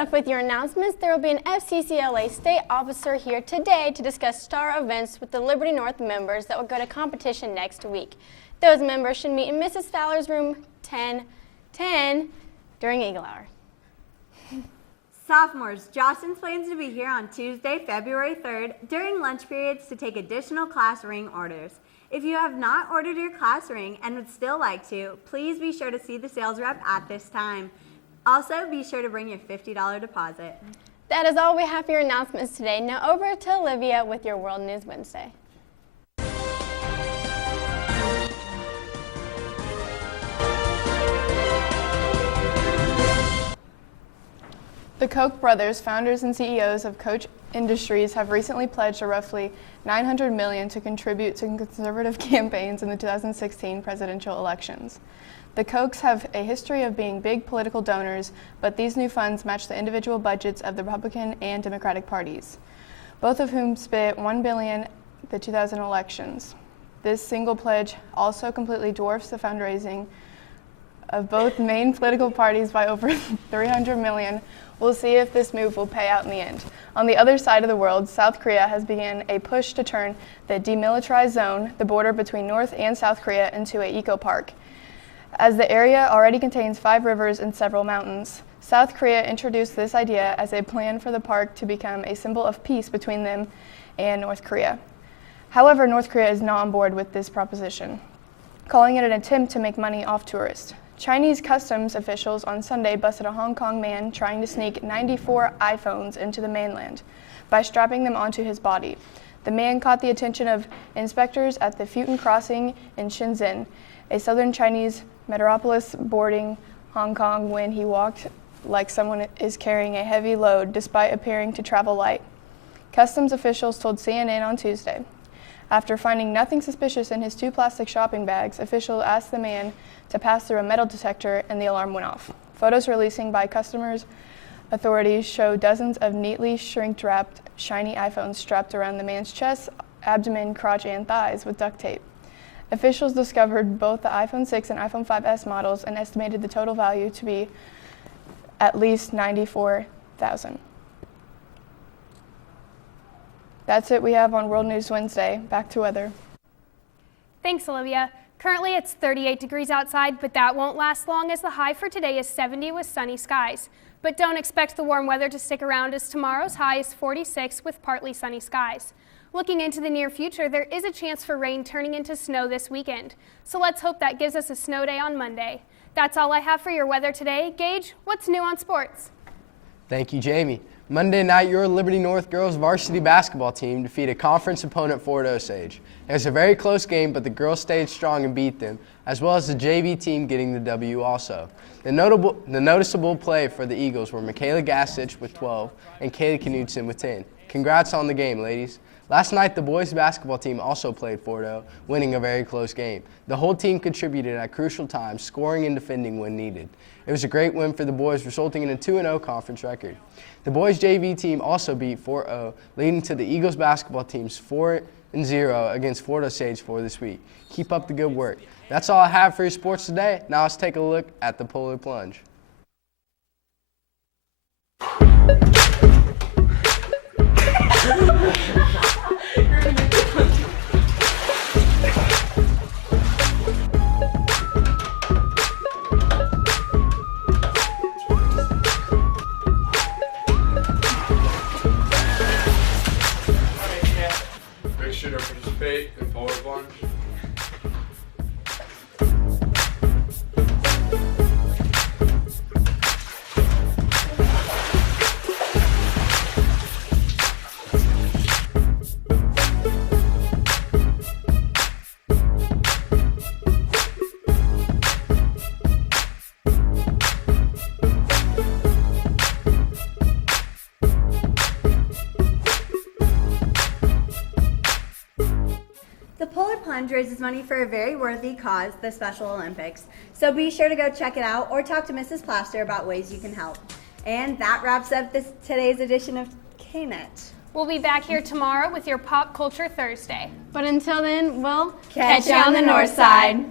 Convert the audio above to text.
off with your announcements. There will be an FCCLA state officer here today to discuss star events with the Liberty North members that will go to competition next week. Those members should meet in Mrs. Fowler's room 1010 during Eagle Hour. Sophomores, Jostens plans to be here on Tuesday, February 3rd during lunch periods to take additional class ring orders. If you have not ordered your class ring and would still like to, please be sure to see the sales rep at this time. Also, be sure to bring your $50 deposit. That is all we have for your announcements today. Now over to Olivia with your World News Wednesday. The Koch brothers, founders and CEOs of Koch Industries, have recently pledged a roughly $900 million to contribute to conservative campaigns in the 2016 presidential elections. The Kochs have a history of being big political donors, but these new funds match the individual budgets of the Republican and Democratic parties, both of whom spent $1 billion the 2000 elections. This single pledge also completely dwarfs the fundraising of both main political parties by over $300 million. We'll see if this move will pay out in the end. On the other side of the world, South Korea has begun a push to turn the demilitarized zone, the border between North and South Korea, into an eco-park. As the area already contains 5 rivers and several mountains, South Korea introduced this idea as a plan for the park to become a symbol of peace between them and North Korea. However, North Korea is not on board with this proposition, calling it an attempt to make money off tourists. Chinese customs officials on Sunday busted a Hong Kong man trying to sneak 94 iPhones into the mainland by strapping them onto his body. The man caught the attention of inspectors at the Fulton Crossing in Shenzhen, a southern Chinese metropolis bordering Hong Kong, when he walked like someone is carrying a heavy load despite appearing to travel light. Customs officials told CNN on Tuesday. After finding nothing suspicious in his 2 plastic shopping bags, officials asked the man to pass through a metal detector and the alarm went off. Photos released by customs authorities show dozens of neatly shrink-wrapped, shiny iPhones strapped around the man's chest, abdomen, crotch, and thighs with duct tape. Officials discovered both the iPhone 6 and iPhone 5S models and estimated the total value to be at least $94,000. That's it we have on World News Wednesday. Back to weather. Thanks, Olivia. Currently it's 38 degrees outside, but that won't last long as the high for today is 70 with sunny skies. But don't expect the warm weather to stick around as tomorrow's high is 46 with partly sunny skies. Looking into the near future, there is a chance for rain turning into snow this weekend. So let's hope that gives us a snow day on Monday. That's all I have for your weather today. Gage, what's new on sports? Thank you, Jamie. Monday night, your Liberty North girls varsity basketball team defeated conference opponent Fort Osage. It was a very close game, but the girls stayed strong and beat them, as well as the JV team getting the W also. The noticeable play for the Eagles were Michaela Gassich with 12 and Kaylee Knudsen with 10. Congrats on the game, ladies. Last night, the boys basketball team also played Fort O, winning a very close game. The whole team contributed at crucial times, scoring and defending when needed. It was a great win for the boys, resulting in a 2-0 conference record. The boys JV team also beat Fort O, leading to the Eagles basketball team's 4-0 against Fort Osage for this week. Keep up the good work. That's all I have for your sports today. Now let's take a look at the Polar Plunge. Make sure to participate in Polar Plunge. The Polar Plunge raises money for a very worthy cause, the Special Olympics. So be sure to go check it out or talk to Mrs. Plaster about ways you can help. And that wraps up today's edition of KNET. We'll be back here tomorrow with your Pop Culture Thursday. But until then, we'll Catch you on the north side.